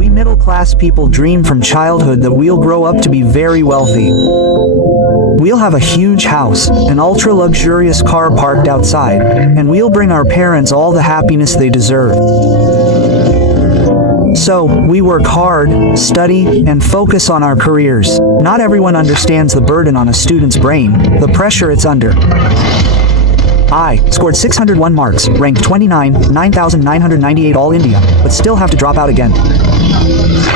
We middle-class people dream from childhood that we'll grow up to be very wealthy. We'll have a huge house, an ultra-luxurious car parked outside, and we'll bring our parents all the happiness they deserve. So, we work hard, study, and focus on our careers. Not everyone understands the burden on a student's brain, the pressure it's under. I scored 601 marks, ranked 29, 9,998 all India, but still have to drop out again.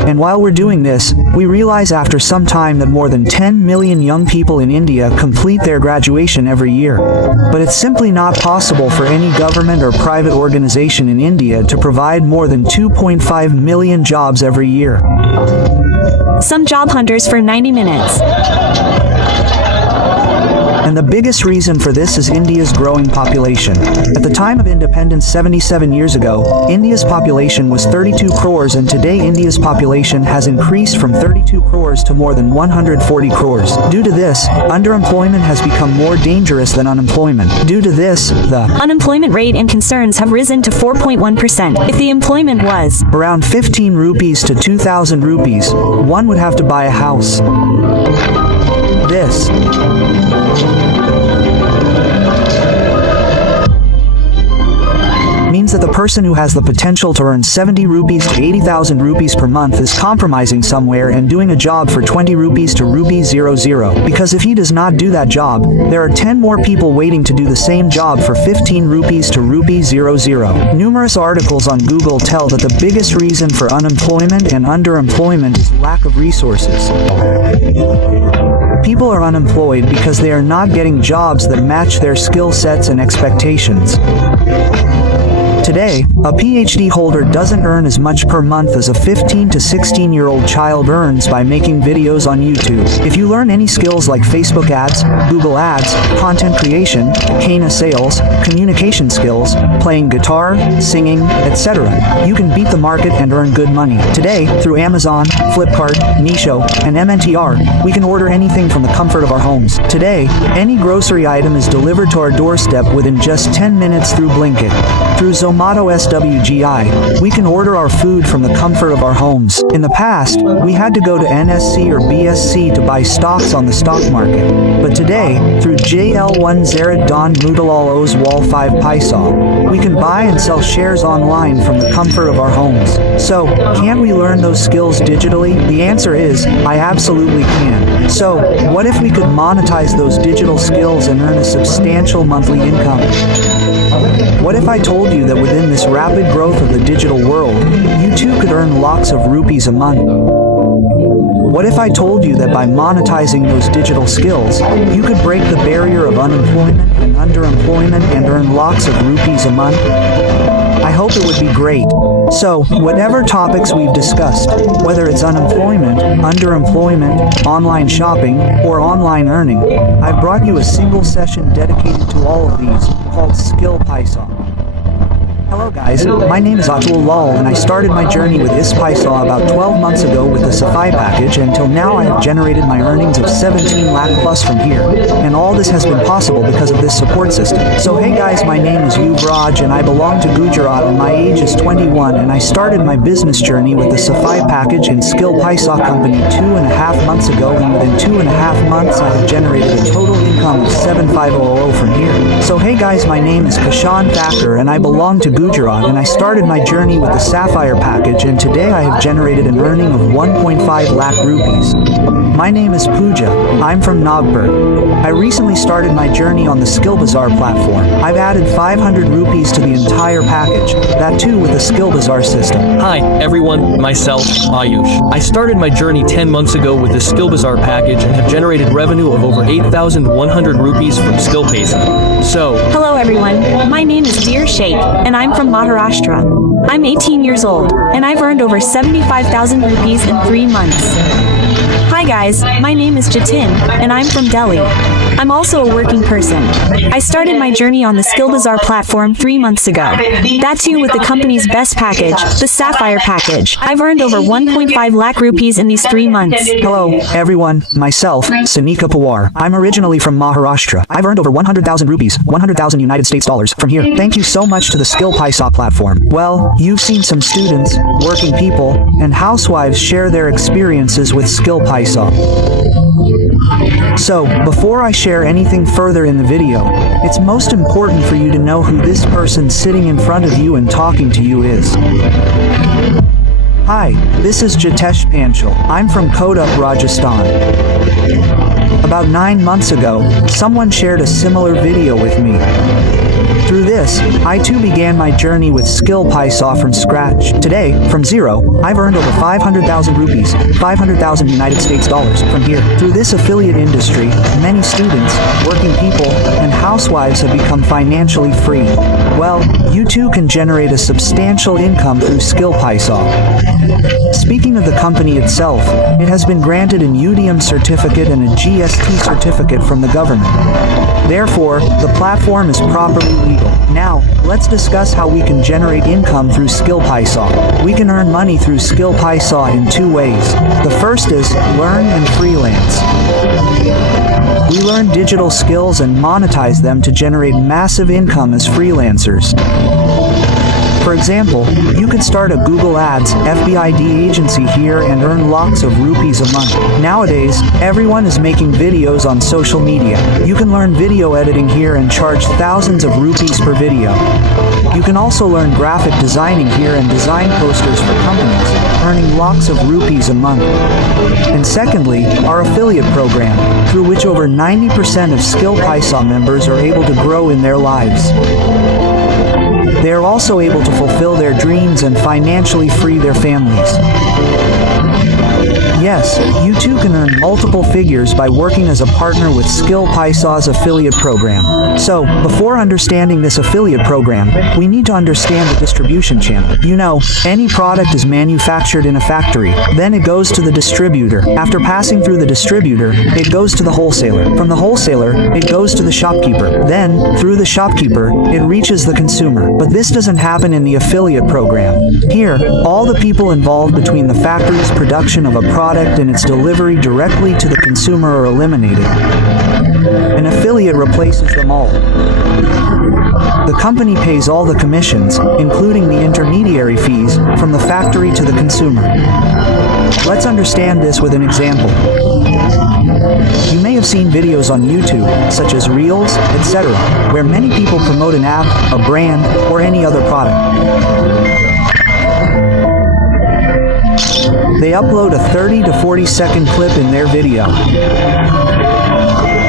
And while we're doing this, we realize after some time that more than 10 million young people in India complete their graduation every year. But it's simply not possible for any government or private organization in India to provide more than 2.5 million jobs every year. Some job hunters for 90 minutes. And the biggest reason for this is India's growing population. At the time of independence 77 years ago, India's population was 32 crores, and today India's population has increased from 32 crores to more than 140 crores. Due to this, underemployment has become more dangerous than unemployment. Due to this, the unemployment rate and concerns have risen to 4.1%. If the employment was around 15 rupees to 2,000 rupees, one would have to buy a house. This means that the person who has the potential to earn 70 rupees to 80,000 rupees per month is compromising somewhere and doing a job for 20 rupees to rupee 00. Because if he does not do that job, there are 10 more people waiting to do the same job for 15 rupees to rupee 00. Numerous articles on Google tell that the biggest reason for unemployment and underemployment is lack of resources. People are unemployed because they are not getting jobs that match their skill sets and expectations. Today, a PhD holder doesn't earn as much per month as a 15 to 16-year-old child earns by making videos on YouTube. If you learn any skills like Facebook ads, Google ads, content creation, Kana sales, communication skills, playing guitar, singing, etc., you can beat the market and earn good money. Today, through Amazon, Flipkart, Meesho, and MNTR, we can order anything from the comfort of our homes. Today, any grocery item is delivered to our doorstep within just 10 minutes through Blinkit. Through Zomato SWGI, we can order our food from the comfort of our homes. In the past, we had to go to NSC or BSC to buy stocks on the stock market. But today, through JL1 Zarat Don Moodalal O's Wall 5 Paisa, we can buy and sell shares online from the comfort of our homes. So, can we learn those skills digitally? The answer is, I absolutely can. So, what if we could monetize those digital skills and earn a substantial monthly income? What if I told you that within this rapid growth of the digital world, you too could earn lakhs of rupees a month? What if I told you that by monetizing those digital skills, you could break the barrier of unemployment and underemployment and earn lakhs of rupees a month? I hope it would be great. So, whatever topics we've discussed, whether it's unemployment, underemployment, online shopping, or online earning, I've brought you a single session dedicated to all of these, called SkillPaisa. Hello guys, my name is Atul Lal and I started my journey with SkillPaisa about 12 months ago with the Safai package, and until now I have generated my earnings of 17 lakh plus from here. And all this has been possible because of this support system. So hey guys, my name is Yuvraj and I belong to Gujarat and my age is 21, and I started my business journey with the Safai package and SkillPaisa company 2.5 months ago, and within 2.5 months I have generated a total income of 7500 from here. So hey guys, my name is Kashan Thakur and I belong to Gujarat, and I started my journey with the Sapphire package, and today I have generated an earning of 1.5 lakh rupees. My name is Pooja. I'm from Nagpur. I recently started my journey on the SkillBazaar platform. I've added 500 rupees to the entire package, that too with the SkillBazaar system. Hi, everyone, myself, Ayush. I started my journey 10 months ago with the SkillBazaar package and have generated revenue of over 8,100 rupees from SkillPaisa. So, hello everyone, my name is Deer Sheikh, and I'm from Maharashtra. I'm 18 years old, and I've earned over 75,000 rupees in 3 months. Hi Hi guys, my name is Jatin, and I'm from Delhi. I'm also a working person. I started my journey on the SkillBazaar platform 3 months ago. That too with the company's best package, the Sapphire package. I've earned over 1.5 lakh rupees in these 3 months. Hello, everyone. Myself, Sanika Pawar. I'm originally from Maharashtra. I've earned over 100,000 rupees, 100,000 United States dollars from here. Thank you so much to the SkillPaisa platform. Well, you've seen some students, working people, and housewives share their experiences with SkillPaisa. So, before I share anything further in the video, it's most important for you to know who this person sitting in front of you and talking to you is. Hi, this is Jitesh Panchal. I'm from Kotak, Rajasthan. About 9 months ago, someone shared a similar video with me. Through this, I too began my journey with SkillPaisa from scratch. Today, from zero, I've earned over 500,000 rupees, 500,000 United States dollars from here. Through this affiliate industry, many students, working people, and housewives have become financially free. Well, you too can generate a substantial income through SkillPaisa. Speaking of the company itself, it has been granted an UDM certificate and a GST certificate from the government. Therefore, the platform is properly legal. Now, let's discuss how we can generate income through SkillPaisa. We can earn money through SkillPaisa in 2 ways. The first is learn and freelance. We learn digital skills and monetize them to generate massive income as freelancers. For example, you could start a Google Ads, FBID agency here and earn lots of rupees a month. Nowadays, everyone is making videos on social media. You can learn video editing here and charge thousands of rupees per video. You can also learn graphic designing here and design posters for companies, earning lots of rupees a month. And secondly, our affiliate program, through which over 90% of SkillPaisa members are able to grow in their lives. They are also able to fulfill their dreams and financially free their families. Yes, you too can earn multiple figures by working as a partner with SkillPaisa's affiliate program. So, before understanding this affiliate program, we need to understand the distribution channel. You know, any product is manufactured in a factory, then it goes to the distributor. After passing through the distributor, it goes to the wholesaler. From the wholesaler, it goes to the shopkeeper. Then, through the shopkeeper, it reaches the consumer. But this doesn't happen in the affiliate program. Here, all the people involved between the factory's production of a product and its delivery directly to the consumer are eliminated. An affiliate replaces them all. The company pays all the commissions, including the intermediary fees, from the factory to the consumer. Let's understand this with an example. You may have seen videos on YouTube, such as Reels, etc., where many people promote an app, a brand, or any other product. They upload a 30 to 40 second clip in their video,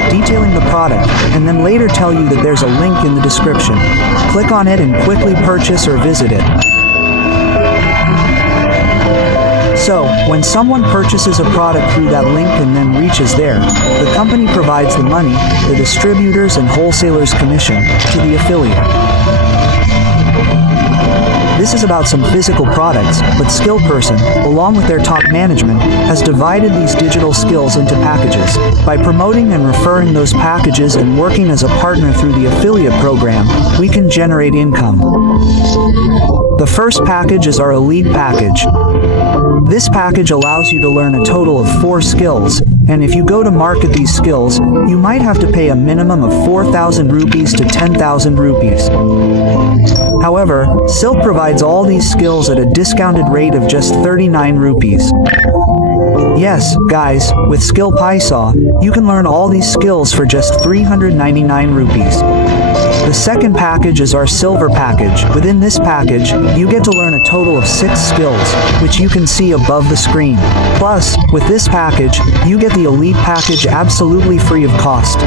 detailing the product, and then later tell you that there's a link in the description. Click on it and quickly purchase or visit it. So, when someone purchases a product through that link and then reaches there, the company provides the money, the distributors and wholesalers' commission, to the affiliate. This is about some physical products, but SkillPerson, along with their top management, has divided these digital skills into packages. By promoting and referring those packages and working as a partner through the affiliate program, we can generate income. The first package is our Elite package. This package allows you to learn a total of 4 skills, and if you go to market these skills, you might have to pay a minimum of 4,000 rupees to 10,000 rupees. However, Silk provides all these skills at a discounted rate of just 39 rupees. Yes, guys, with SkillPaisa, you can learn all these skills for just 399 rupees. The second package is our Silver package. Within this package, you get to learn a total of 6 skills, which you can see above the screen. Plus, with this package, you get the Elite package absolutely free of cost.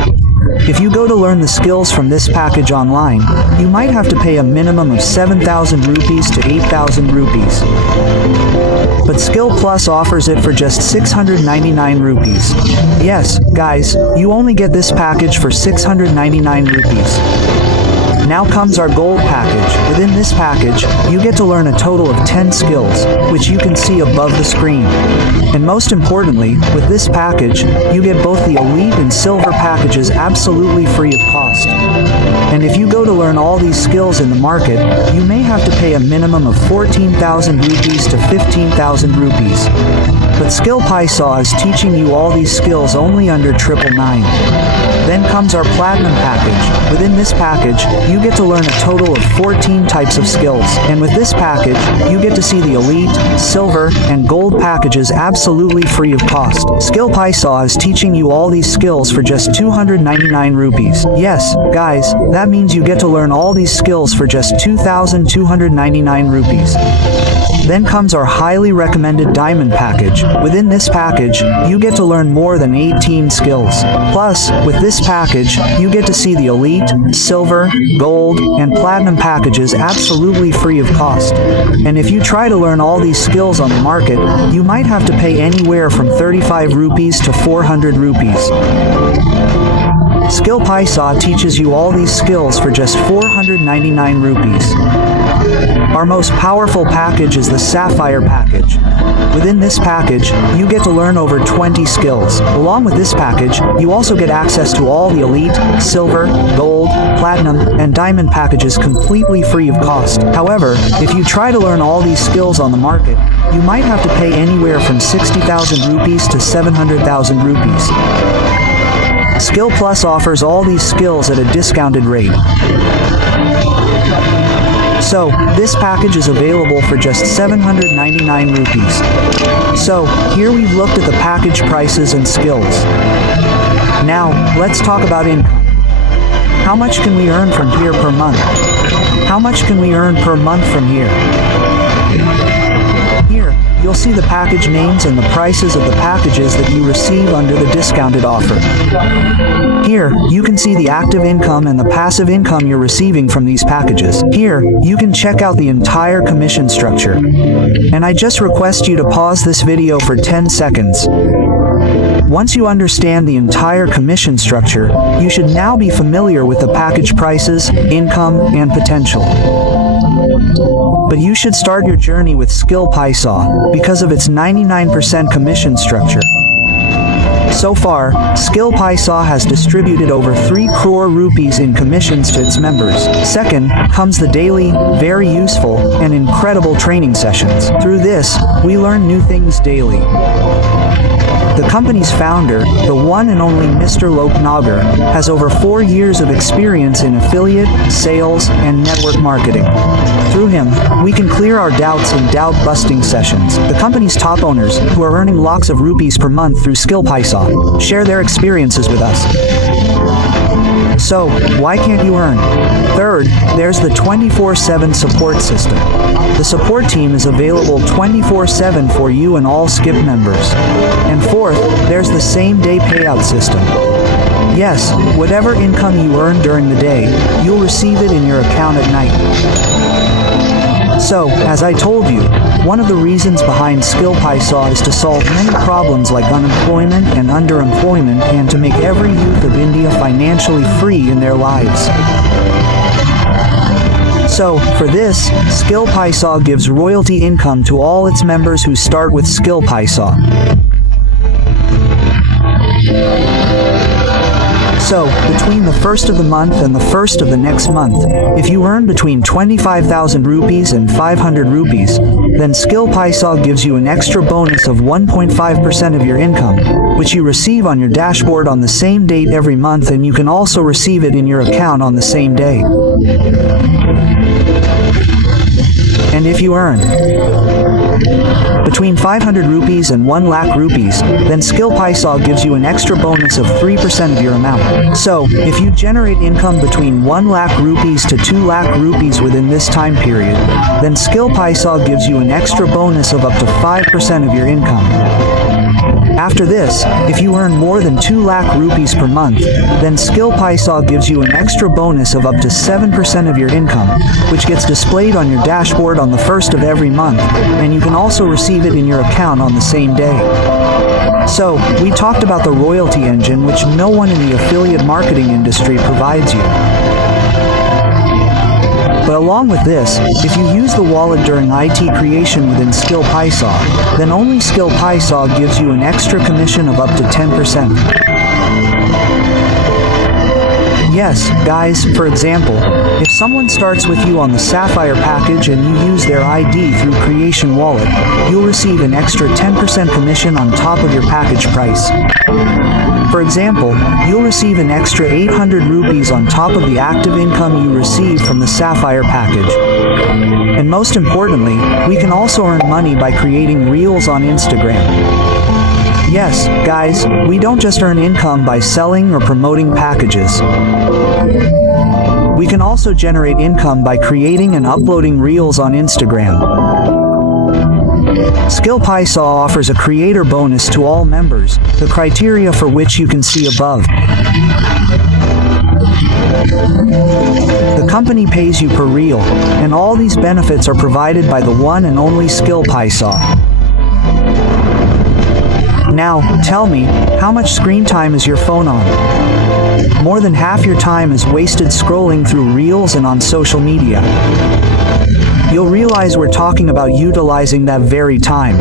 If you go to learn the skills from this package online, you might have to pay a minimum of 7,000 rupees to 8,000 rupees. But Skill Plus offers it for just 699 rupees. Yes, guys, you only get this package for 699 rupees. Now comes our gold package. Within this package, you get to learn a total of 10 skills, which you can see above the screen. And most importantly, with this package, you get both the elite and silver packages absolutely free of cost. And if you go to learn all these skills in the market, you may have to pay a minimum of 14,000 rupees to 15,000 rupees. But SkillPaisa is teaching you all these skills only under 999. Then comes our platinum package. Within this package, you get to learn a total of 14 types of skills. And with this package, you get to see the elite, silver, and gold packages absolutely free of cost. SkillPaisa is teaching you all these skills for just 299 rupees. Yes, guys, that means you get to learn all these skills for just 2,299 rupees. Then comes our highly recommended diamond package. Within this package, you get to learn more than 18 skills. Plus, with this package, you get to see the elite, silver, gold, and platinum packages absolutely free of cost. And if you try to learn all these skills on the market, you might have to pay anywhere from 35 rupees to 400 rupees. SkillPaisa teaches you all these skills for just 499 rupees. Our most powerful package is the Sapphire package. Within this package, you get to learn over 20 skills. Along with this package, you also get access to all the elite, silver, gold, platinum, and diamond packages completely free of cost. However, if you try to learn all these skills on the market, you might have to pay anywhere from 60,000 rupees to 700,000 rupees. Skill Plus offers all these skills at a discounted rate. So, this package is available for just 799 rupees. So, here we've looked at the package prices and skills. Now, let's talk about income. How much can we earn from here per month? How much can we earn per month from here? Here, you'll see the package names and the prices of the packages that you receive under the discounted offer. Here, you can see the active income and the passive income you're receiving from these packages. Here, you can check out the entire commission structure. And I just request you to pause this video for 10 seconds. Once you understand the entire commission structure, you should now be familiar with the package prices, income, and potential. But you should start your journey with SkillPaisa because of its 99% commission structure. So far, SkillPaisa has distributed over 3 crore rupees in commissions to its members. Second, comes the daily, very useful, and incredible training sessions. Through this, we learn new things daily. The company's founder, the one and only Mr. Lok Nagar, has over 4 years of experience in affiliate, sales, and network marketing. Through him, we can clear our doubts in doubt-busting sessions. The company's top owners, who are earning lakhs of rupees per month through SkillPaisa, share their experiences with us. So, why can't you earn? Third, there's the 24/7 support system. The support team is available 24/7 for you and all Skip members. And fourth, there's the same-day payout system. Yes, whatever income you earn during the day, you'll receive it in your account at night. So, as I told you, one of the reasons behind SkillPaisa is to solve many problems like unemployment and underemployment and to make every youth of India financially free in their lives. So, for this, SkillPaisa gives royalty income to all its members who start with SkillPaisa. So, between the first of the month and the first of the next month, if you earn between 25,000 rupees and 500 rupees, then SkillPaisa gives you an extra bonus of 1.5% of your income, which you receive on your dashboard on the same date every month, and you can also receive it in your account on the same day. And if you earn between 500 rupees and 1 lakh rupees, then SkillPaisa gives you an extra bonus of 3% of your amount. So, if you generate income between 1 lakh rupees to 2 lakh rupees within this time period, then SkillPaisa gives you an extra bonus of up to 5% of your income. After this, if you earn more than 2 lakh rupees per month, then SkillPaisa gives you an extra bonus of up to 7% of your income, which gets displayed on your dashboard on the first of every month, and you can also receive it in your account on the same day. So, we talked about the royalty engine, which no one in the affiliate marketing industry provides you. But along with this, if you use the wallet during IT creation within SkillPaisa, then only SkillPaisa gives you an extra commission of up to 10%. Yes, guys, for example, if someone starts with you on the Sapphire package and you use their ID through Creation Wallet, you'll receive an extra 10% commission on top of your package price. For example, you'll receive an extra 800 rupees on top of the active income you receive from the Sapphire package. And most importantly, we can also earn money by creating Reels on Instagram. Yes, guys, we don't just earn income by selling or promoting packages. We can also generate income by creating and uploading Reels on Instagram. SkillPaisa offers a creator bonus to all members, the criteria for which you can see above. The company pays you per reel, and all these benefits are provided by the one and only SkillPaisa. Now, tell me, how much screen time is your phone on? More than half your time is wasted scrolling through Reels and on social media. You'll realize we're talking about utilizing that very time.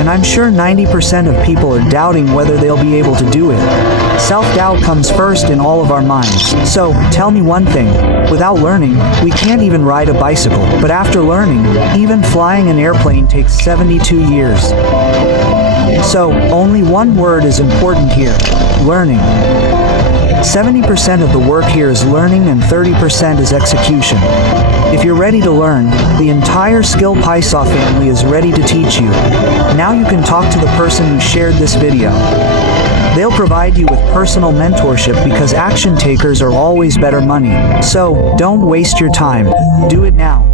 And I'm sure 90% of people are doubting whether they'll be able to do it. Self-doubt comes first in all of our minds. So, tell me one thing. Without learning, we can't even ride a bicycle. But after learning, even flying an airplane takes 72 years. So, only one word is important here. Learning. 70% of the work here is learning and 30% is execution. If you're ready to learn, the entire SkillPaisa family is ready to teach you. Now you can talk to the person who shared this video. They'll provide you with personal mentorship because action takers are always better money. So, don't waste your time. Do it now.